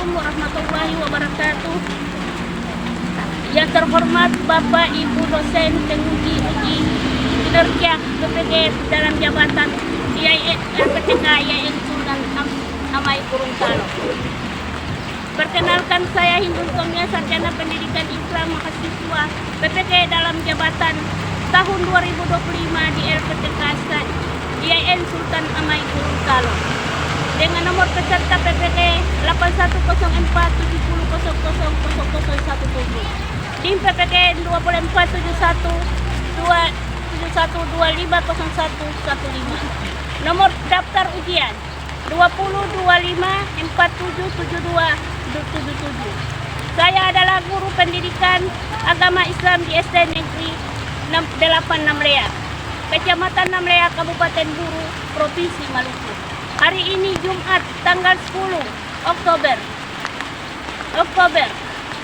Assalamualaikum warahmatullahi wabarakatuh. Yang terhormat Bapak Ibu dosen penguji uji kinerja PPG dalam jabatan RPTK IAIN Sultan Amai Gorontalo. Perkenalkan, saya Hindun Tomia, sarjana pendidikan Islam mahasiswa PPG dalam jabatan tahun 2025 di RPTK IAIN Sultan Amai Gorontalo. Dengan nomor peserta PPG 810470000017. DIN PPG 24471250115. Nomor daftar ujian 2025477277. Saya adalah guru pendidikan agama Islam di SD Negeri 8 Namlea, Kecamatan Namlea, Kabupaten Buru, Provinsi Maluku. Hari ini Jumat tanggal 10 Oktober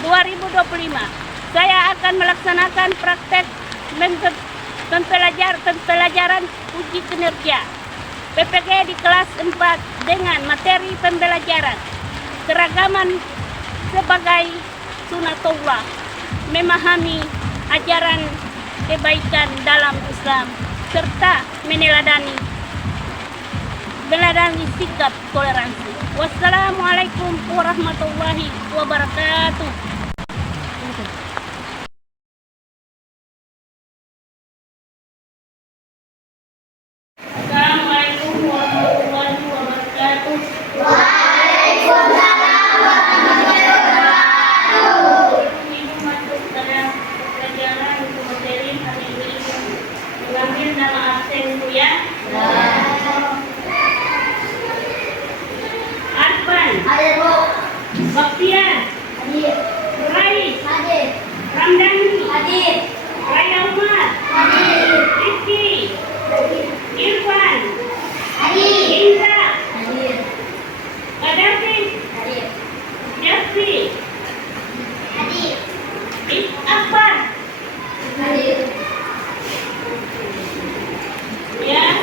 2025. Saya akan melaksanakan praktek pembelajaran uji kinerja PPG di kelas 4 dengan materi pembelajaran keragaman sebagai sunatullah, memahami ajaran kebaikan dalam Islam serta meneladani sikap toleransi. Wassalamualaikum warahmatullahi wabarakatuh. Assalamualaikum warahmatullahi wabarakatuh. Waalaikumsalam warahmatullahi wabarakatuh. Ibu masuk dalam pelajaran untuk materi hari ini. Mengambil nama absen Bu ya. Arfan. Hadir, Bu. Baktian. Hadir. Rais. Hadir. Ramdhani. Hadir. Raya Umar. Hadir. Rizky. Irfan. Hadir. Indra. Hadir. David. Hadir. Jaspi. Hadir. Akbar. Hadir. Ya,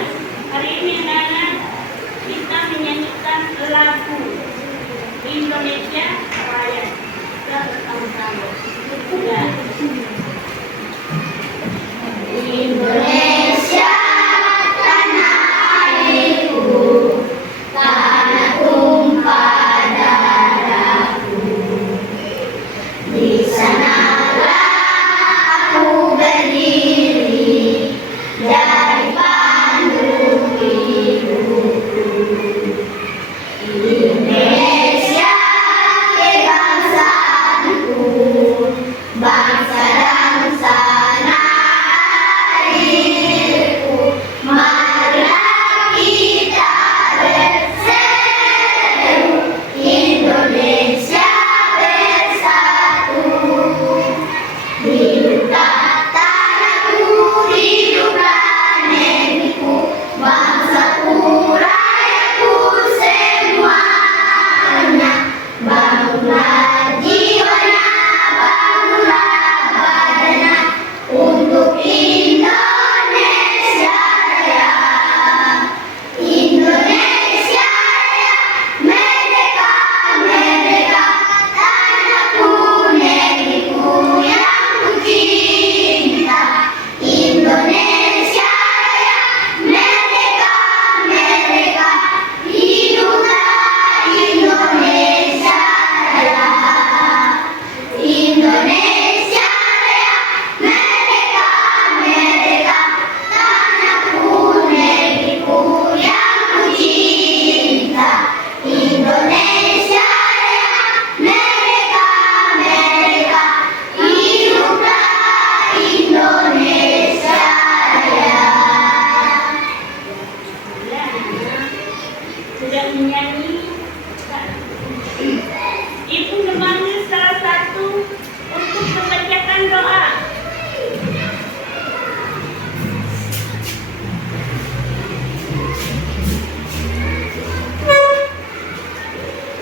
hari ini anak-anak kita menyanyikan lagu Indonesia Raya. Kita bersama-sama. Ya. Indonesia tanah airku, tanah tumpah darahku. Di sanalah aku berdiri dari pandu hidupku. Indonesia kebangsaanku, bangsa dan tanah airku. Marilah kita berseru, Indonesia bersatu. Hiduplah tanahku, hiduplah negeriku, bangsaku, rakyatku semuanya. Bangunlah jiwanya, bangunlah badannya untuk Indonesia Raya. Indonesia Raya, merdeka, merdeka, tanahku, negeriku yang ku cinta. Indonesia Raya, merdeka, merdeka, hiduplah Indonesia Raya. Indonesia Raya, merdeka, merdeka, tanahku, negeriku yang ku cinta. Indonesia Raya, merdeka, merdeka, hiduplah Indonesia Raya. Sudah menyanyi. Ibu memanggil salah satu untuk membacakan doa.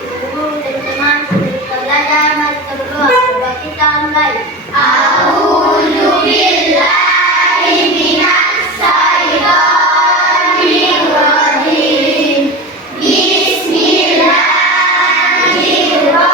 Ibu dan teman sudah kita belajar, mari kita berdoa. Coba kita mulai. A'udzu billahi minas syaitonir rajim. Bismillahirrahmanirrahim.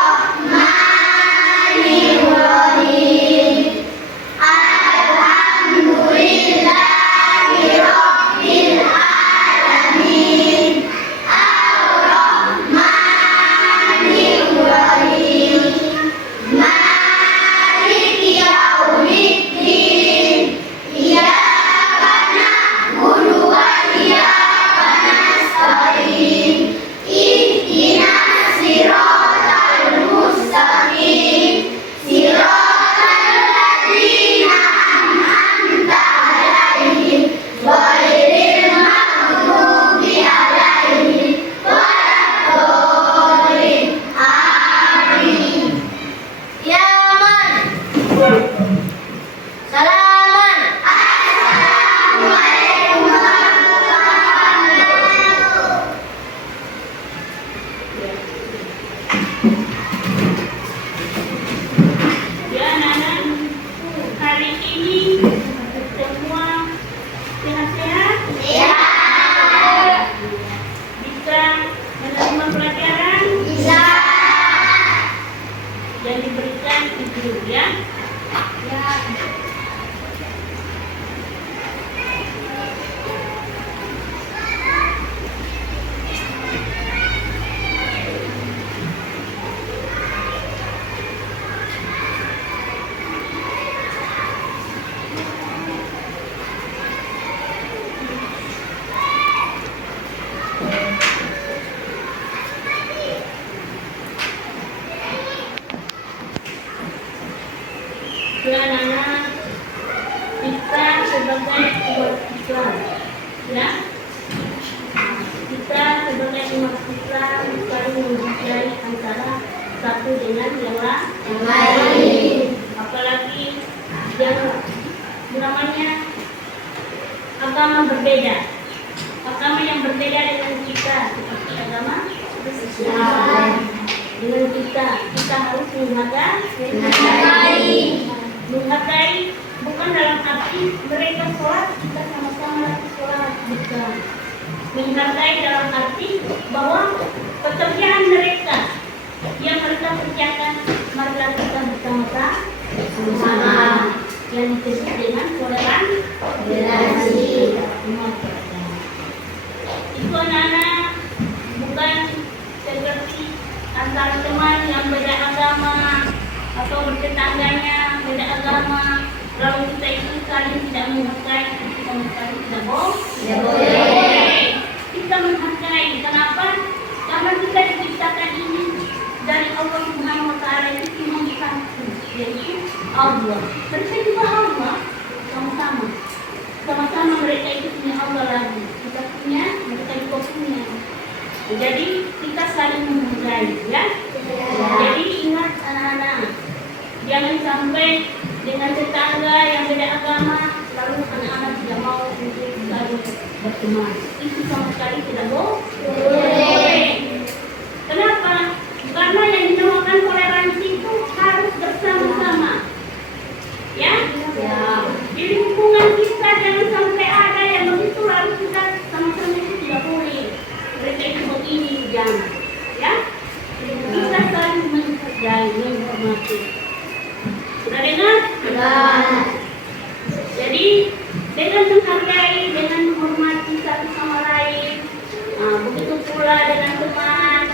anak-anak, kita sebagai umat Islam, ya, kita sebagai umat Islam saling menghargai antara satu dengan yang lain. Apalagi yang namanya agama berbeda, agama yang berbeda dengan kita seperti agama Islam. Dengan kita harus menghargai bukan dalam arti mereka sholat kita sama-sama sholat, bukan. Menghargai dalam arti bahwa pekerjaan mereka yang mereka kerjakan marilah kita bersama-sama yang disebut dengan toleransi. Itu anak-anak bukan seperti antara teman yang beda agama atau bertetangganya beda agama lalu kita itu saling tidak menghargai, sama sekali tidak boleh. Kita menghargai. Kenapa? Karena kita diciptakan ini dari Allah Subhanahu Wa Taala itu cuma satu, yaitu Allah. Mereka juga Allah sama-sama mereka itu punya Allah lagi. Kita punya, mereka juga punya. Jadi kita saling menghargai, ya. Jadi ingat anak-anak, jangan sampai dengan tetangga yang beda agama lalu anak-anak tidak mau untuk saling berteman. Itu sama sekali tidak boleh. Kenapa? Karena yang dinamakan toleransi itu harus bersama-sama, ya. Jadi hubungan kita jangan sampai ada yang begitu lalu kita sama-sama itu tidak boleh. Mereka itu begini, jangan, ya. Kita saling menghargai, menghormati. Sudah dengar? Jadi dengan menghargai, dengan menghormati satu sama lain, begitu pula dengan teman,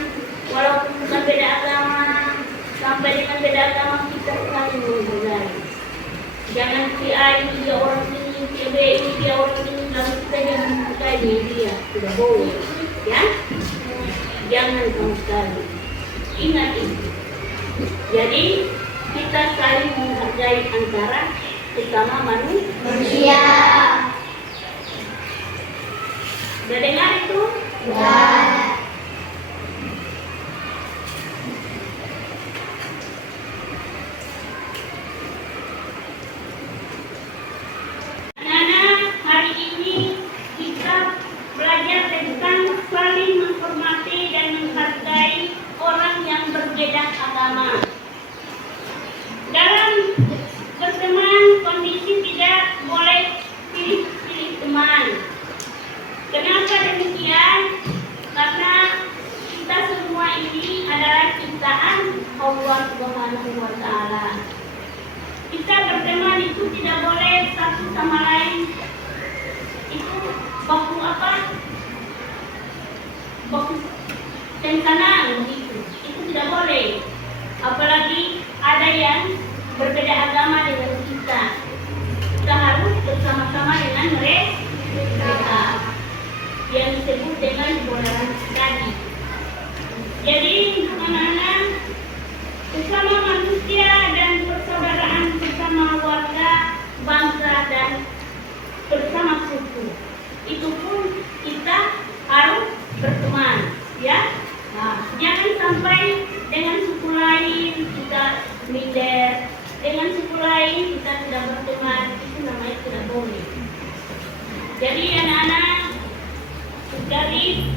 walaupun bukan beda agama, sampai dengan beda agama kita saling menghargai. Jangan si A ini dia orang ini, si B ini dia orang ini, lalu kita jangan menghargai dia, tidak boleh, ya. Jangan sama sekali. Ingat itu. Jadi kita saling menghargai antara sesama manusia. Sudah dengar itu? Ya. Anak-anak, hari ini kita belajar tentang saling menghormati dan menghargai orang yang berbeda agama. Dalam berteman, kondisi tidak boleh pilih-pilih teman. Kenapa demikian? Karena kita semua ini adalah ciptaan Allah Subhanahu Wa Taala. Kita berteman itu tidak boleh satu sama lain. Itu baku apa? Baku tentangan begitu. Itu tidak boleh. Apalagi ada yang berbeda agama dengan kita. Kita harus bersama-sama dengan mereka yang disebut dengan toleransi tadi. Jadi anak-anak, bersama manusia dan persaudaraan bersama warga, bangsa dan bersama suku. Itu pun kita harus berteman, ya. Jangan sampai dengan suku lain kita minder, dengan suku lain kita tidak berteman, itu namanya tidak boleh. Jadi anak-anak, dari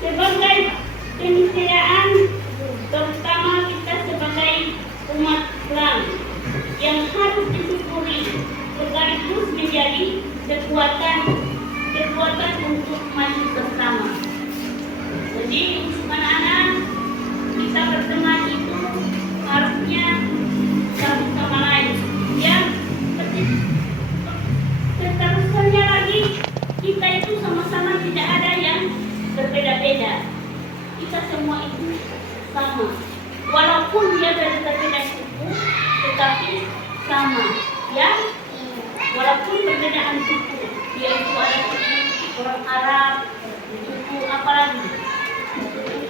sebagai keniscayaan, terutama kita sebagai umat Islam yang harus disyukuri sekaligus menjadi kekuatan untuk maju bersama. Jadi untuk anak-anak, kita berteman itu harusnya satu sama lain. Ya, seterusnya lagi kita itu sama-sama tidak ada yang berbeda-beda. Kita semua itu sama. Walaupun dia berbeda suku, tetapi sama. Ya, walaupun perbedaan suku, dia itu ada suku orang Arab, suku apa lagi?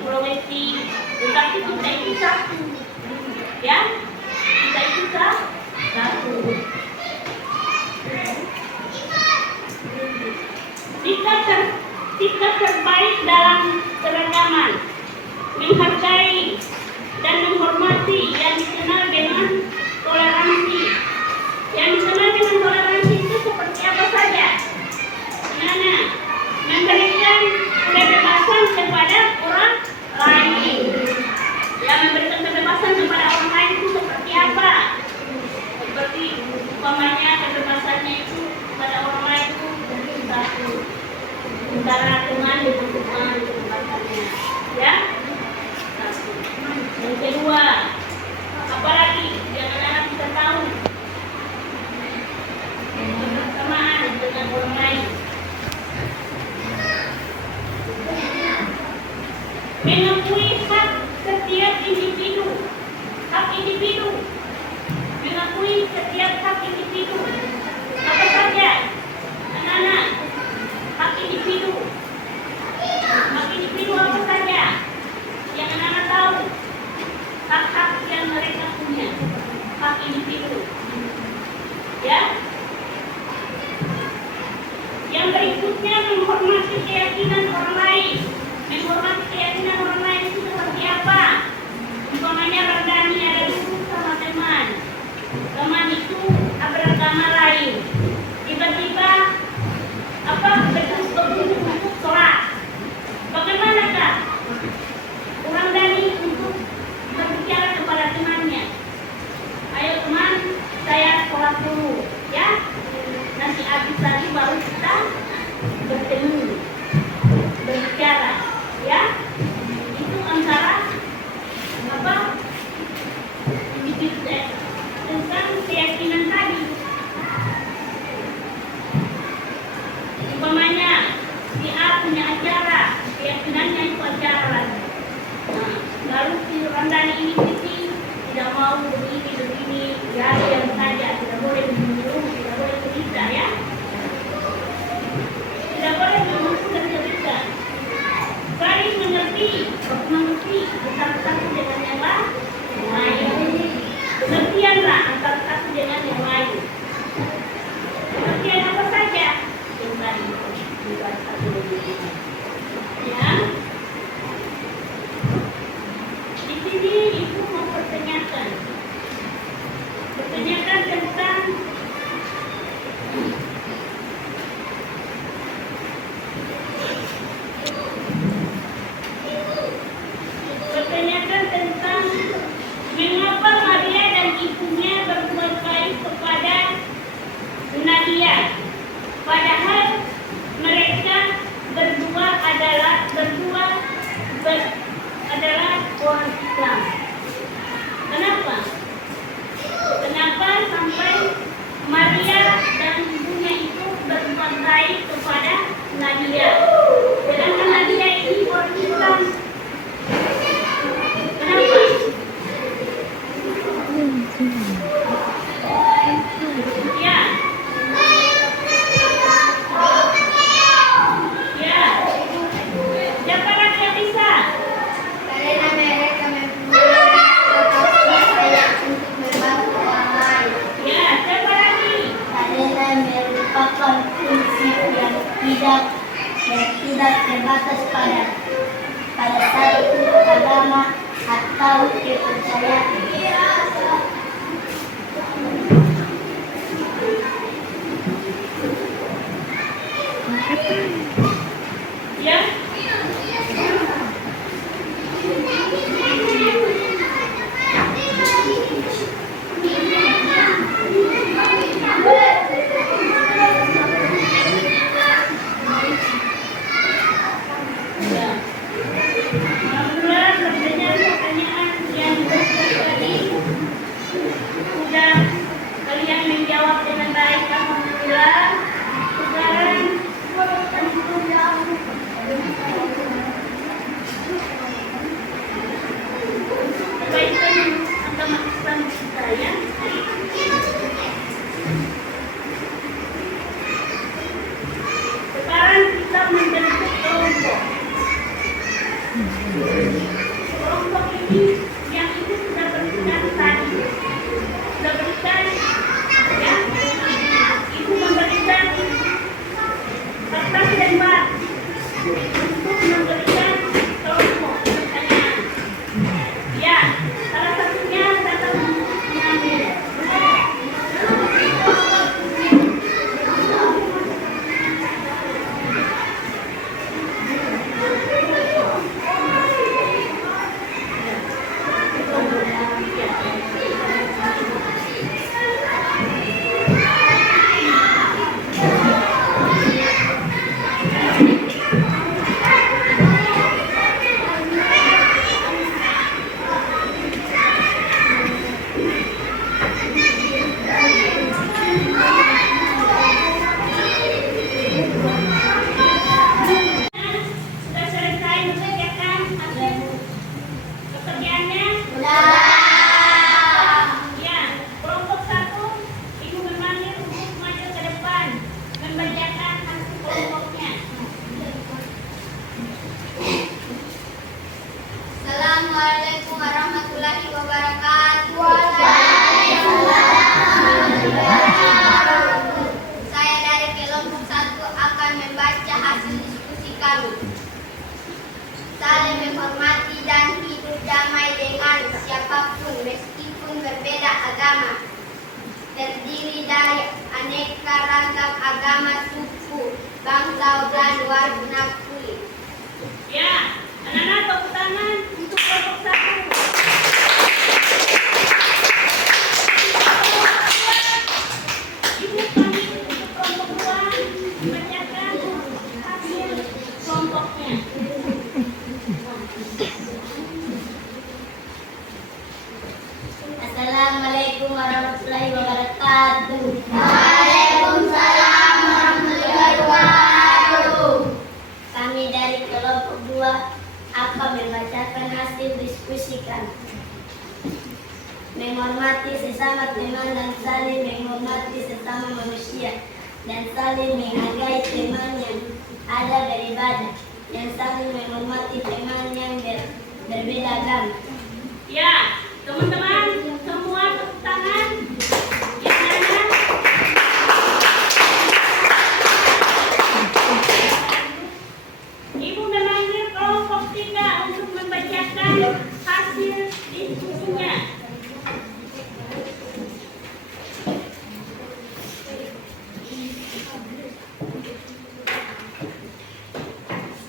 Sulawesi, tetapi kita itu satu, ya, kita itu satu. Sikap terbaik dalam keragaman, menghargai dan menghormati yang dikenal dengan toleransi. Yang dikenal dengan toleransi itu seperti apa saja? Nana, memberikan kebebasan kepada orang lain. Yang memberikan kebebasan kepada orang lain itu seperti apa? Seperti umpamanya kebebasannya itu kepada orang lain itu satu, antara teman dengan teman kebebasannya, ya. Satu. Yang kedua, apalagi yang anak-anak bisa tahu kebersamaan dengan orang lain. Mengakui hak setiap individu, mengakui setiap hak individu. Apa saja, anak-anak? Hak individu apa saja yang anak-anak tahu? Hak-hak yang mereka punya, hak individu, ya. Yang berikutnya, menghormati keyakinan orang lain. Menghormati keyakinan orang lain itu seperti apa? Umpamanya Ramdhani ada guru sama teman itu beragama lain, tiba-tiba berkumpul untuk sholat. Bagaimanakah orang Dhani untuk berbicara kepada temannya? Ayo teman, saya sholat dulu, ya. Nanti habis lagi baru kita bertemu, berbicara, ya. Itu antara individu tentang keyakinan tadi. Umpamanya si A punya acara, keyakinannya itu acara lagi. Nah, lalu si Ramdhani ini tidak mau begini, ya diam saja, tidak boleh dulu, tidak boleh cerita, ya. Tidak boleh menunggu dan cerita. Saling mengerti satu dengan yang lain. Pengertianlah antara satu dengan yang lain. Pengertian apa saja? Yang tadi dibahas satu lebih. Ya. Di sini ibu mau pertanyakan tentang mengapa Maria dan ibunya berbuat baik kepada Nadia, padahal mereka berdua adalah orang Islam. Kenapa? Kenapa sampai Maria dan ibunya itu berbuat baik kepada Nadia, sedangkan Nadia ini orang Islam? Kenapa? Ya. Siapa lagi yang bisa? Karena mereka mempunyai kepercayaan untuk membantu orang lain. Ya, siapa lagi? Karena merupakan prinsip yang tidak terbatas pada satu agama atau kepercayaan. Ya. Alhamdulillah, pertanyaan yang tadi sudah kalian menjawab dengan baik. Alhamdulillah. Sekarang kebaikan agama Islam kita, ya. Sekarang kita membentuk kelompok. Kelompok ini yang itu sudah berikan tadi, sudah berikan agama, terdiri dari aneka ragam agama, suku, bangsa, dan warna kulit. Ya, anak-anak tepuk tangan untuk kelompok satu. Ibu panggil untuk kelompok dua, bacakan hasil kelompoknya. Assalamualaikum warahmatullahi wabarakatuh. Waalaikumsalam warahmatullahi wabarakatuh. Kami dari kelompok 2 akan membacakan hasil diskusikan. Menghormati sesama teman dan saling menghormati sesama manusia, dan saling menghargai teman yang ada beribadah, dan saling menghormati teman yang berbeda agama. Ya, teman-teman semua tepuk tangan. Ya, Nana. Ibu memanggil kelompok 3 untuk membacakan hasil diskusinya.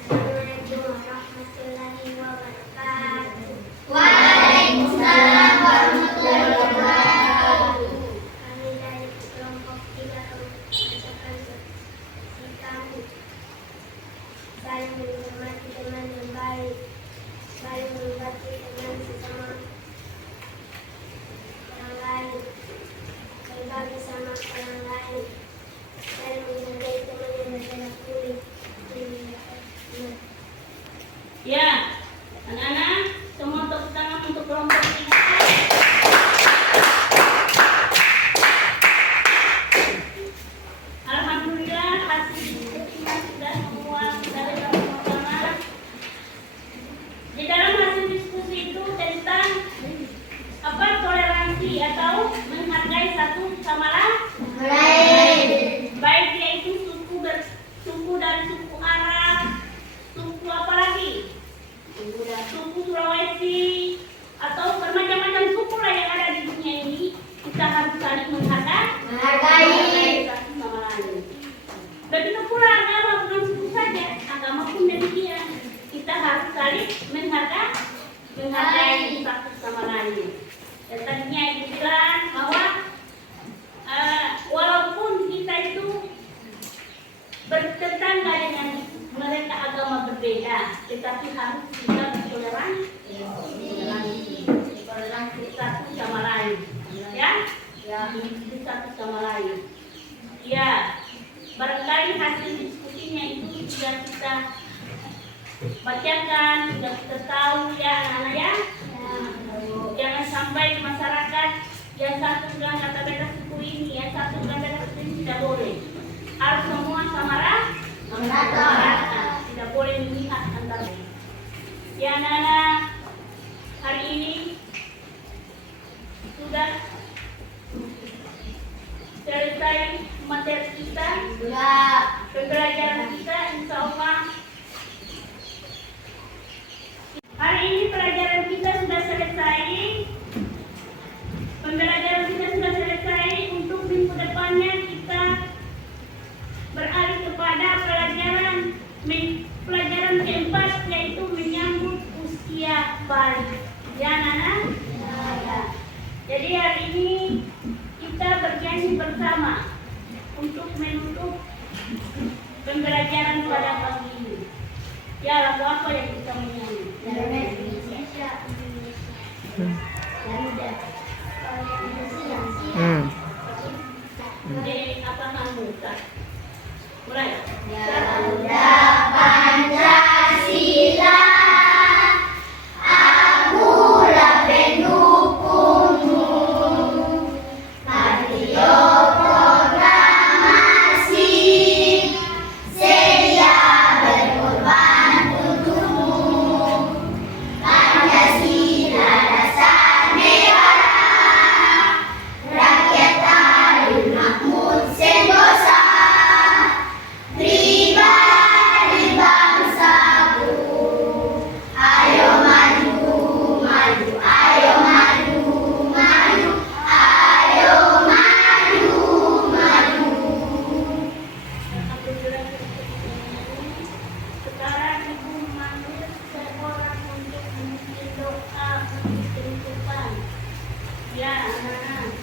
Assalamualaikum warahmatullahi wabarakatuh. Waalaikumsalam warahmatullahi wabarakatuh. Kami dari kelompok 3 membacakan sikap saling menghormati teman yang baik, saling menghormati teman sesama orang lain, berbagi sama orang lain, saling menghargai teman yang berbeda kulit. Ya, anak-anak semua tepuk tangan untuk kelompok 3. Alhamdulillah hasil diskusinya sudah semua dari sama-sama. Di dalam hasil diskusi itu tentang apa, toleransi atau menghargai satu sama lain. Baik yaitu suku dari suku Arab, suku apa lagi? Suku Sulawesi, atau bermacam-macam suku lah yang ada di dunia ini. Kita harus saling menghargai satu sama lain. Begitu pula agama, bukan suku saja, agama pun demikian. Kita harus saling menghargai satu sama lain. Dan tadinya Ibu bilang bahwa walaupun kita itu bertetangga dengan mereka agama berbeda, tetapi harus juga bertoleransi satu sama lain, ya, satu sama lain. Ya, barangkali hasil diskusinya itu sudah kita bacakan, sudah kita tahu ya anak-anak ya. Jangan sampai masyarakat yang satu bilang kata beda suku ini, yang satu bilang beda suku ini, tidak boleh. Harus semua sama rata, tidak boleh memihak antara. Ya anak-anak, hari ini sudah selesai materi kita, pembelajaran kita, insya Allah. Hari ini pelajaran kita sudah selesai, pembelajaran kita sudah selesai. Untuk minggu depannya kita beralih kepada pelajaran keempat, yaitu menyambut usia bayi. Ya, Nana? Ya. Jadi hari ini kita berjanji bersama untuk menutup pembelajaran pada pagi ini. Ya, lagu apa yang kita menyanyi? Jadi apa kamu? Mulai. Garuda Pancasila, akulah pendukungmu. Patrio proklamasi, sedia berkorban untukmu. Pancasila dasar Ya, anak-anak.